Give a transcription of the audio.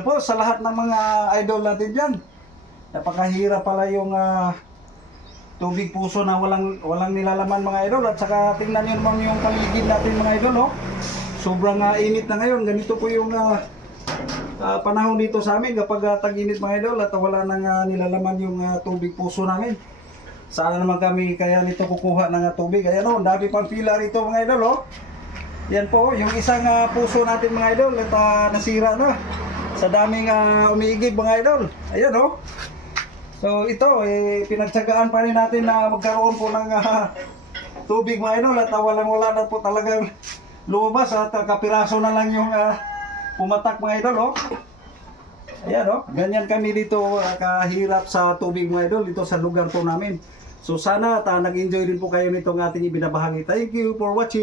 po sa lahat ng mga idol natin dyan. Napakahirap pala yung tubig puso na walang nilalaman mga idol. At saka tingnan nyo naman yung paligid natin mga idol. Oh. Sobrang init na ngayon. Ganito po yung panahon dito sa amin kapag tag-init mga idol at wala nang nilalaman yung tubig puso namin. Saan naman kami kaya nito kukuha ng tubig? Ayan o, dami pang pila rito mga idol. Oh. Yan po, yung isang puso natin mga idol at nasira na sa daming umiigib mga idol. Ayan o. So ito, pinagtsagaan pa rin natin na magkaroon po ng tubig mga idol at walang-wala na po talagang lumabas at kapiraso na lang yung pumatak mga idol. Oh. Ayan o, ganyan kami dito kahirap sa tubig mga idol dito sa lugar po namin. So sana nag-enjoy din po kayo nitong ating ibinabahagi. Thank you for watching.